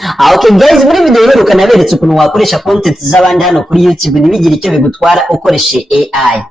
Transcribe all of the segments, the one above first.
Okay guys, muri video iheruka naberetse ukuntu wakoresha content z'abandi hano kuri YouTube ntibigire icyo bigutwara ukoreshe AI.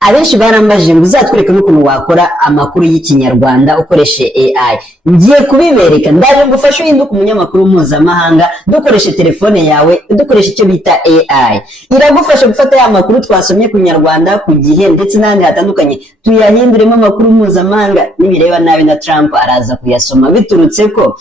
Abenshi barambajije ngo uzatwereke n'ukuntu wakora amakuru y'ikinyarwanda ukoreshe AI. Ngiye kubibereka, ndaje ngufashe uhinduka umunyamakuru mpuzamahanga dukoreshe telefone yawe, dukoresha icyo bita AI. Iragufasha gufata ya makuru twasomye ku Nyarwanda ku Gihe ndetse n'ahandi hatandukanye tuyahinduremo amakuru mpuzamahanga. Nibireba nabi na Trump araza kuyasoma biturutse ko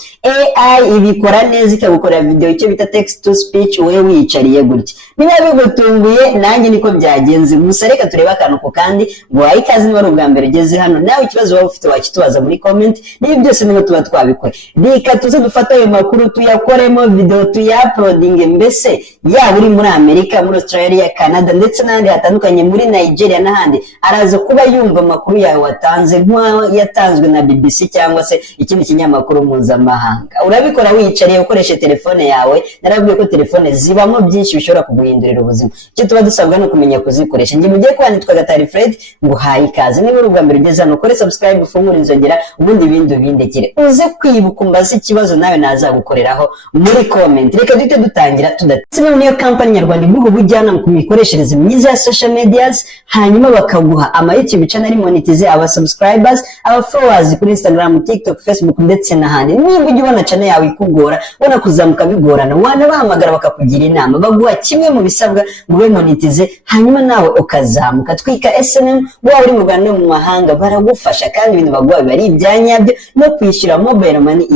AI ibikora neza, ikagukorera video icyo bita text to speech wewe wiyicariye gutya. Niba bigutunguye nanjye niko byagenze. Gusa reka turebe akantu kandi ngo ikaze niba ari ubwa mbere ugeze hano, nawe ikibazo waba ufite wakitubaza muri comment. Niba byose niho tuba twabikora, reka tuze dufata ayo makuru tuyakoremo video tuyaploadinge. Mbese yaba uri muri Amerika, muri Australia, Canada ndetse n'ahandi hatandukanye, muri Nigeria n'ahandi, araza kuba yumva amakuru yawe watanze nk'aho yatanzwe na BBC cyangwa se ikindi kinyamakuru mpuzamahanga. Urabikora wiyicariye ukoreshe telefone yawe. Narabwiye ko telefone zibamo byinshi bishobora kuguhindurira ubuzima. Icyo tuba dusabwa no kumenya kuzikoresha. Ngiye mugiye kwanditwa Gatari Fred ngo hayi ikaze. Niba uri ubwa mbere ugeze hano, kore subscribe, ufungure inzogera, ubundi ibindi ubindekere. Uze kwibuka umbaza ikibazo nawe nazagukoreraho muri comment. Reka duhite dutangira tudatse niyo company nyarwanda iguha ubujyanama ku mikoreshereze myiza ya social medias, hanyuma bakaguha ama YouTube channel monetize, aba subscribers, aba followers kuri Instagram, TikTok, Facebook ndetse n'ahandi. Niba ujya ubona channel yawe ikugora, ubona kuzamuka bigorana, wanabahamagara bakakugira inama, baguha kimwe mu bisabwa ngo ube monetize, hanyuma nawe ukazamuka. Twika SNM waba uri mu Rwanda no mu mahanga baragufasha, kandi ibintu baguha biba ari ibyanyabyo, no kwishyura mobile money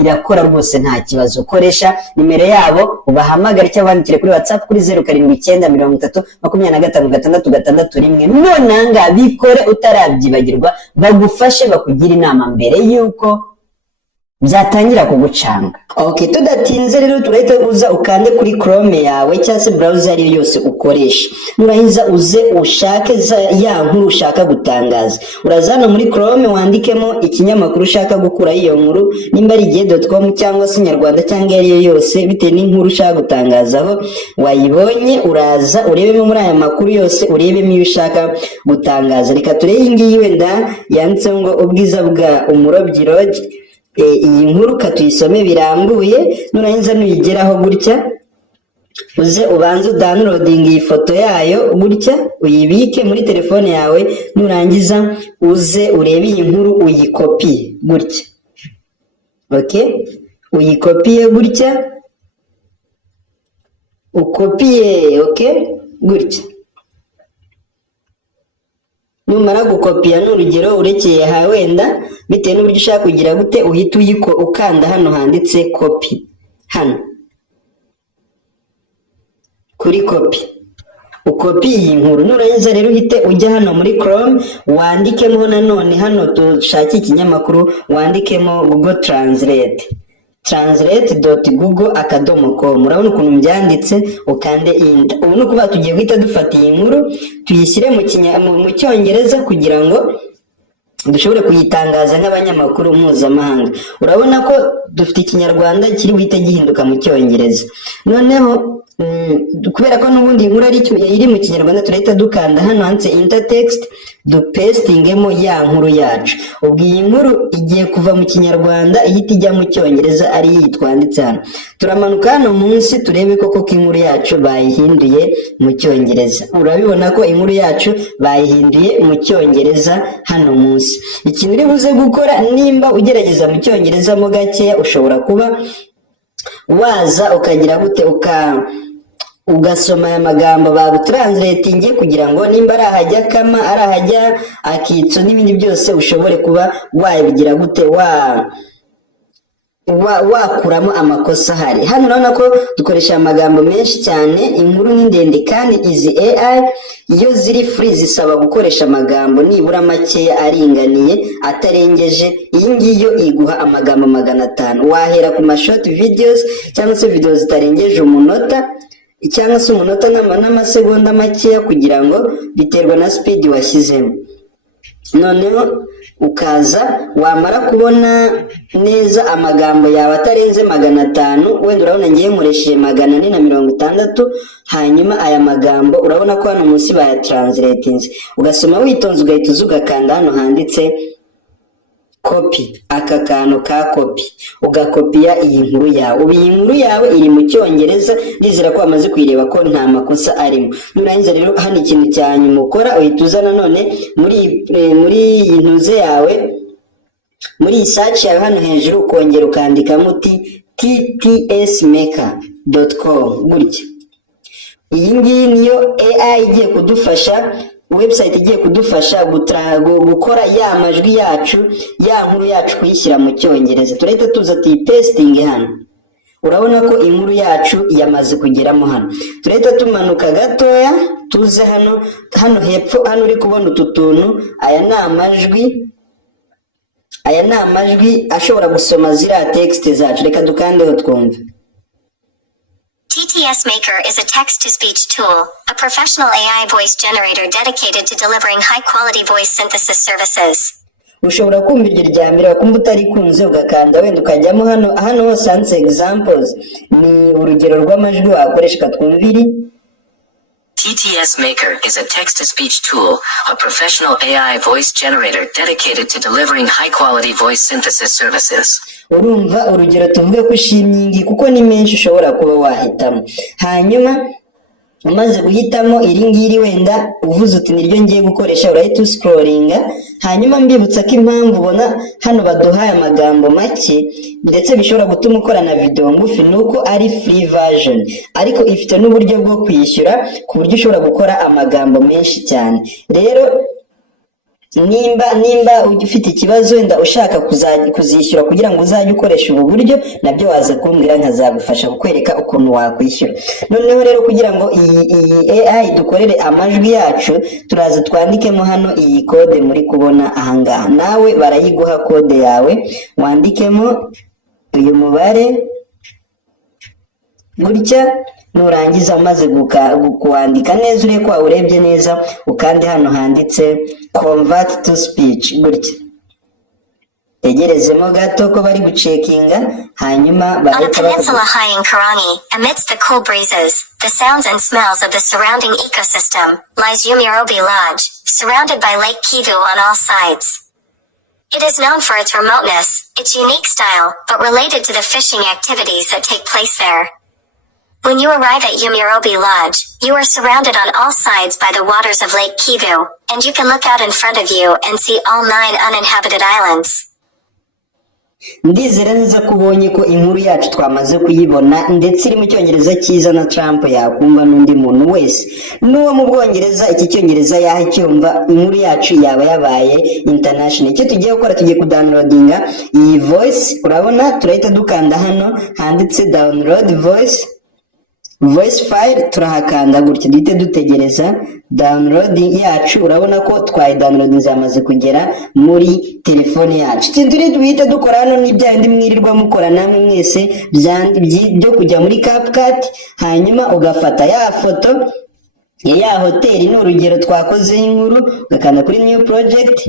irakora rwose nta kibazo. Koresha nimero yabo ubahamagara cyangwa bandikire kuri WhatsApp kuri 0793255661. nonanga bikore utarabyibagirwa, bagufashe bakugira inama mbere yuko byatangira kugucanga. Okay, tudatinze rero turahita uza ukande kuri Chrome yawe cyangwa se browser ariyo yose ukoresha. Nurahiza uze ushake ya nkuru ushaka gutangaza. Urazana muri Chrome wandikemo ikinyamakuru ushaka gukura iyo nkuru, nimba ari igihe.com cyangwa se Nyarwanda cyangwa ariyo yose bitewe n'inkuru ushaka gutangazaho. Wayibonye uraza urebemo muri aya makuru yose, urebemo iyo ushaka gutangaza. Reka turebe iyi ngiyi wenda yanditse ngo ubwiza bwa umurobyi Roge. Iyi nkuru katuyisome birambuye. Nurangiza nuyigeraho gutya uze ubanze downloading iyi foto yayo gutya, uyibike muri telefone yawe. Nurangiza uze urebe iyi nkuru uyikopi gutya. Okay, uyikopiye gutya, ukopiye okay gutya. Numara gukopiya n'urugero urekeye ha wenda bitewe n'uburyo ushaka kugira gute, uhita ukanda hano handitse copy, hano kuri copy ukopi iyi nkuru. Nurangiza rero uhite ujya hano muri Chrome wandikemo nanone hano dushaka ikinyamakuru, wandikemo Google translate.google.com. urabona ukuntu byanditse, ukande enter. Ubu no kuba tugiye guhita dufata iyi nkuru tuyishyire mu Cyongereza kugira ngo dushobore kuyitangaza nk'abanyamakuru mpuzamahanga. Urabona ko dufite Ikinyarwanda kiri guhita gihinduka mu Cyongereza. Noneho kubera ko n'ubundi inkuru ari iri mu Kinyarwanda, turahita dukanda hano handitse intertext, dupestingemo ya nkuru yacu. Ubwo iyi nkuru igiye kuva mu Kinyarwanda ihita ijya mu Cyongereza, ari iyi twanditse hano. Turamanuka hano munsi turebe koko inkuru yacu bayihinduye mu Cyongereza. Urabibona ko inkuru yacu bayihinduye mu Cyongereza hano munsi. Ikintu uri buze gukora, nimba ugerageza mu Cyongereza mo gakeya, ushobora kuba waza ukagira gute ugasoma aya magambo bagutranslatinge kugira ngo nimba ari ahajya kama, ari ahajya akitso n'ibindi byose ushobore kuba wabigira gute wakuramo amakosa hari. Hano urabona ko dukoresha amagambo menshi cyane, inkuru ni ndende kandi izi AI iyo ziri free zisaba gukoresha amagambo nibura makeya aringaniye atarengeje. Iyi ngiyo iguha amagambo 500. Wahera ku ma short videos cyangwa se video zitarengeje umunota cyangwa se umunota n'amasegonda makeya, kugira ngo biterwa na speed washyizemo. Noneho ukaza wamara kubona neza amagambo yawe atarenze 500, wenda urabona ngiye nkoresheje 460. hanyuma aya magambo urabona ko hano munsi baya translatinze, ugasoma witonze ugahita ugakanda hano handitse copy, aka kantu ka copy, ugakopiya iyi nkuru yawe. Ubu iyi nkuru yawe iri mu Cyongereza, ndizera ko wamaze kuyireba ko nta makosa arimo. Nurangiza rero hano ikintu cya nyuma ukora uhita uza nanone muri iyi ntuze yawe, muri iyi search yawe hano hejuru ukongera ukandikamo uti ttsmaker.com gutya. Iyi ngiyi niyo AI igiye kudufasha, website igiye kudufasha gukora ya majwi yacu, ya nkuru yacu kuyishyira mu Cyongereza. Turahita tuza tuyipestinge hano. Urabona ko inkuru yacu yamaze kugeramo hano. Turahita tumanuka gatoya tuze hano hepfo, hano uri kubona utu tuntu, aya ni amajwi ashobora gusoma ziriya text zacu. Reka dukandeho twumve. TTS Maker is a text-to-speech tool, a professional AI voice generator dedicated to delivering high-quality voice synthesis services. Ushobora kumva iryo rya mbere wakumva utarikunze ugakanda wenda ukajyamo hano hose handitse examples, ni urugero rw'amajwi wakoresha twumviri. TTS Maker is a text-to-speech tool, a professional AI voice generator dedicated to delivering high-quality voice synthesis services. Urumva urugero tuvuge ko ushimye kuko ni menshi ushobora kuba wahitamo. Hanyuma umaze guhitamo iri ngiri wenda uvuze uti niryo ngiye gukoresha, urahita uscrollinga. Hanyuma mbibutsa ko impamvu ubona hano baduhaye amagambo make ndetse bishobora gutuma ukora na video ngufi nuko ari free version, ariko ifite n'uburyo bwo kwishyura ku buryo ushobora gukora amagambo menshi cyane. Rero nimba ufite ikibazo wenda ushaka kuzishyura kugira ngo uzajye ukoresha ubu buryo, nabyo waza kumbwira nkazagufasha kukwereka ukuntu wakwishyura. Noneho rero kugira ngo iyi AI dukorere amajwi yacu, turaza twandikemo hano iyi code muri kubona ahangaha. Nawe barayiguha code yawe, wandikemo uyu mubare gutya. Nurangiza umaze kuwandika neza, ureko urebye neza, ukande hano handitse convert to speech gutya. Tegerezemo gato ko bari gucekinga, hanyuma On a peninsula high in Karani, amidst the cool breezes, the sounds and smells of the surrounding ecosystem, lies Yumirobi Lodge, surrounded by Lake Kivu on all sides. It is known for its remoteness, its unique style, but related to the fishing activities that take place there. When you arrive at Yumirobi Lodge, you are surrounded on all sides by the waters of Lake Kivu, and you can look out in front of you and see all 9 uninhabited islands. Ndizera neza kubonye ko inkuru yacu twamaze kuyibona ndetse iri mu Cyongereza cyiza na Trump yakumva n'undi muntu wese. N'uwo mu Bwongereza iki Cyongereza yacyumva, inkuru yacu yaba yabaye international. Icyo tugiye gukora, tugiye kudownloadinga iyi voice. Urabona turahita dukanda hano handitse download voice file, turahakanda gutya duhite dutegereza download yacu. Urabona ko twayidownloading zamaze kugera muri telefone yacu. Ikindi rero duhite dukora hano ni byandi mwirirwa mukora namwe mwese byo kujya muri CapCut, hanyuma ugafata ya foto ya hoteli, ni urugero twakoze inkuru, ugakanda kuri new project,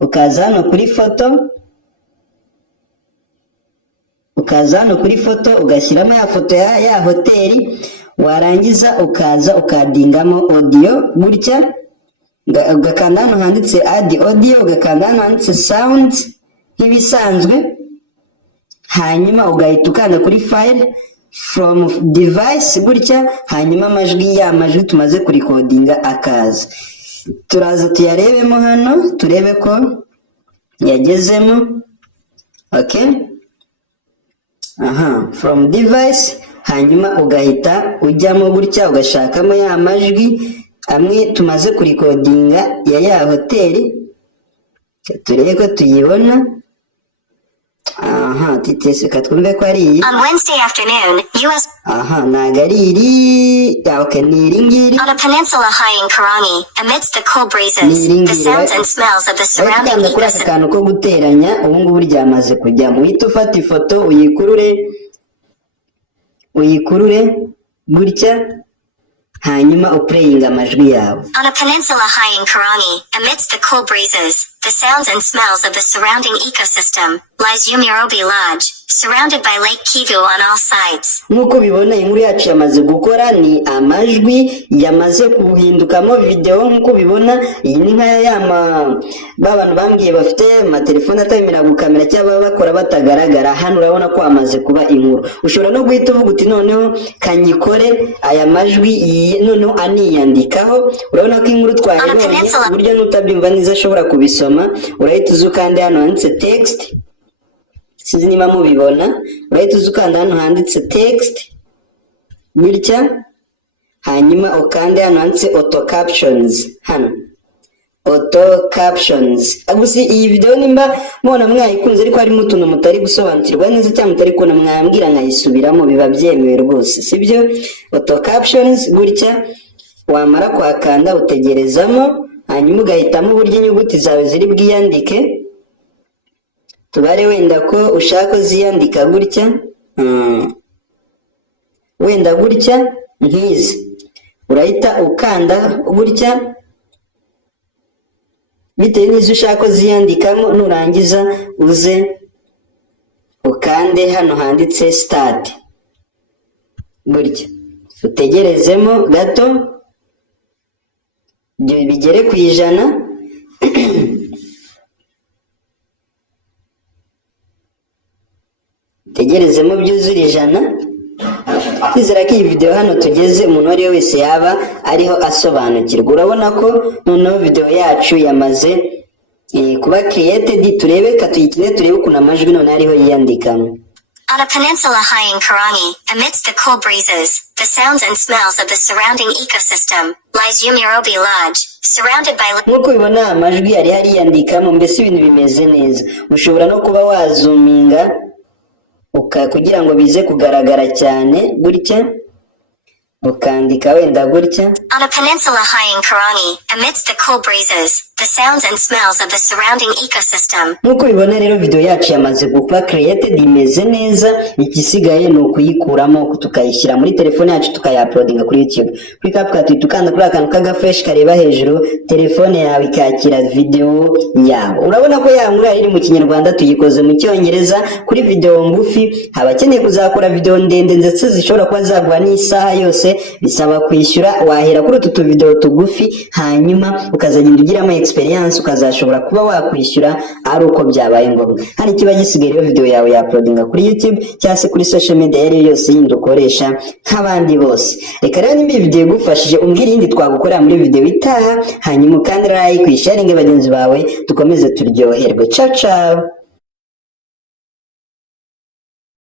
ukaza hano kuri foto, ukaza hano kuri foto ugashyiramo ya foto ya hoteli, warangiza ukaza ukadingamo audio gutya, ugakanda hano handitse add audio, ugakanda hano handitse sound nk'ibisanzwe, hanyuma ugahita ukanda kuri file from device gutya, hanyuma amajwi tumaze kurikodinga akaza. Turaza tuyarebemo hano turebe ko yagezemo. Okay, from device, hanyuma ugahita ujyamo gutya ugashakamo ya majwi amwe tumaze kurikodinga ya hoteli, turebe ko tuyibona. TTS katwumve ko ari iyi. On Wednesday afternoon, US. Nagari iri. Okay, ni iri ngiri. On a peninsula high in Karani, amidst the cool breezes, the sounds and smells of the surrounding ecosystem. Akantu ko guteranya ubu ngubu ryamaze kujyamo. Uhita ufata ifoto uyikurure gutya, hanyuma uplaying amajwi yawe. On a peninsula high in Karani, amidst the cool breezes, the sounds and smells of the surrounding ecosystem, lies Umirobi Lodge, surrounded by Lake Kivu on all sides. Nk'uko bibona inkuru yacu yamaze gukora ni amajwi yamaze guhindukamo video. Nk'uko bibona iyi ni nka yama babantu bambwiye bafite amatelefone atamira gukamera cyangwa bakora batagaragara. Hano urabona ko amaze kuba inkuru. Ushobora no guhita uvuga uti noneho kanyikore aya majwi noneho aniyandikaho. Urabona ko inkuru twayibonye uburyo nutabyumva neza ashobora kubisoma. Urahita uzukande hano handitse text, sinzi niba mubibona. Urahita uzukanda hano handitse text gutya, hanyuma ukande hano handitse auto captions. Hano auto captions. Agusi iyi video nimba mubona mwayikunze ariko harimo utuntu mutari gusobanukirwa neza cyangwa mutari kubona, mwambwira nkayisubiramo, biba byemewe rwose, sibyo? Auto captions gutya, wamara kwakanda utegerezamo, hanyuma ugahitamo uburyo inyuguti zawe ziri bwiyandike. Tubare wenda ko ushaka ziyandika gutya, wenda gutya nk'izi, urahita ukanda gutya bitewe n'izo ushaka ziyandikamo. Nurangiza uze ukande hano handitse start gutya, utegerezemo gato bigere ku 100. Tegerezemo byuzura 100. Twizera ko iyi video hano tugeze umuntu ari wese yaba ariho asobanukirwa. Urabona ko noneho video yacu yamaze kuba created. Turebe katuyikine, turebe ukuntu amajwi none ariho yiyandikamo. On a peninsula high in Karani, amidst the cool breezes, the sounds and smells of the surrounding ecosystem, lies Umirobi Lodge, surrounded by... Nk'uko ubibona amajwi yari yariyandikamo, mbese ibintu bimeze neza. Ushobora no kuba wazuminga kugira ngo bize kugaragara cyane gutya, ukandika wenda gutya. On a peninsula high in Karani, amidst the cool breezes, the sounds and smells of the surrounding ecosystem. Nk'uko bibona rero video yacu yamaze kuba created, imeze neza. Ikisigaye ni ukuyikuramo tukayishyira muri telefone yacu tukayaploadinga kuri YouTube. Kuri CapCut tukanda kuri akantu kaga fresh kareba hejuru, telefone yawe ikakira video yawe. Urabona ko ya nkuru iri mu Kinyarwanda tuyikoze mu Cyongereza. Kuri video ngufi abakeneye kuzakora video ndende ndetse zishobora kuba zagwa n'isaha yose, bisaba kwishyura. Wahera kuri utu video tugufi, hanyuma ukazagenda ugiramo experience, ukazashobora kuba wakwishyura ari uko byabaye ngombwa. Hari kiba gisigaye rero video yawe ya uploadinga kuri YouTube cyangwa se kuri social media yose yindi ukoresha nk'abandi bose. Reka rero nimba video igufashije umbwire yindi twagukorera muri video itaha, hanyuma kandi like, sharing bagenzi bawe, dukomeze turyoherwe. Ciao ciao.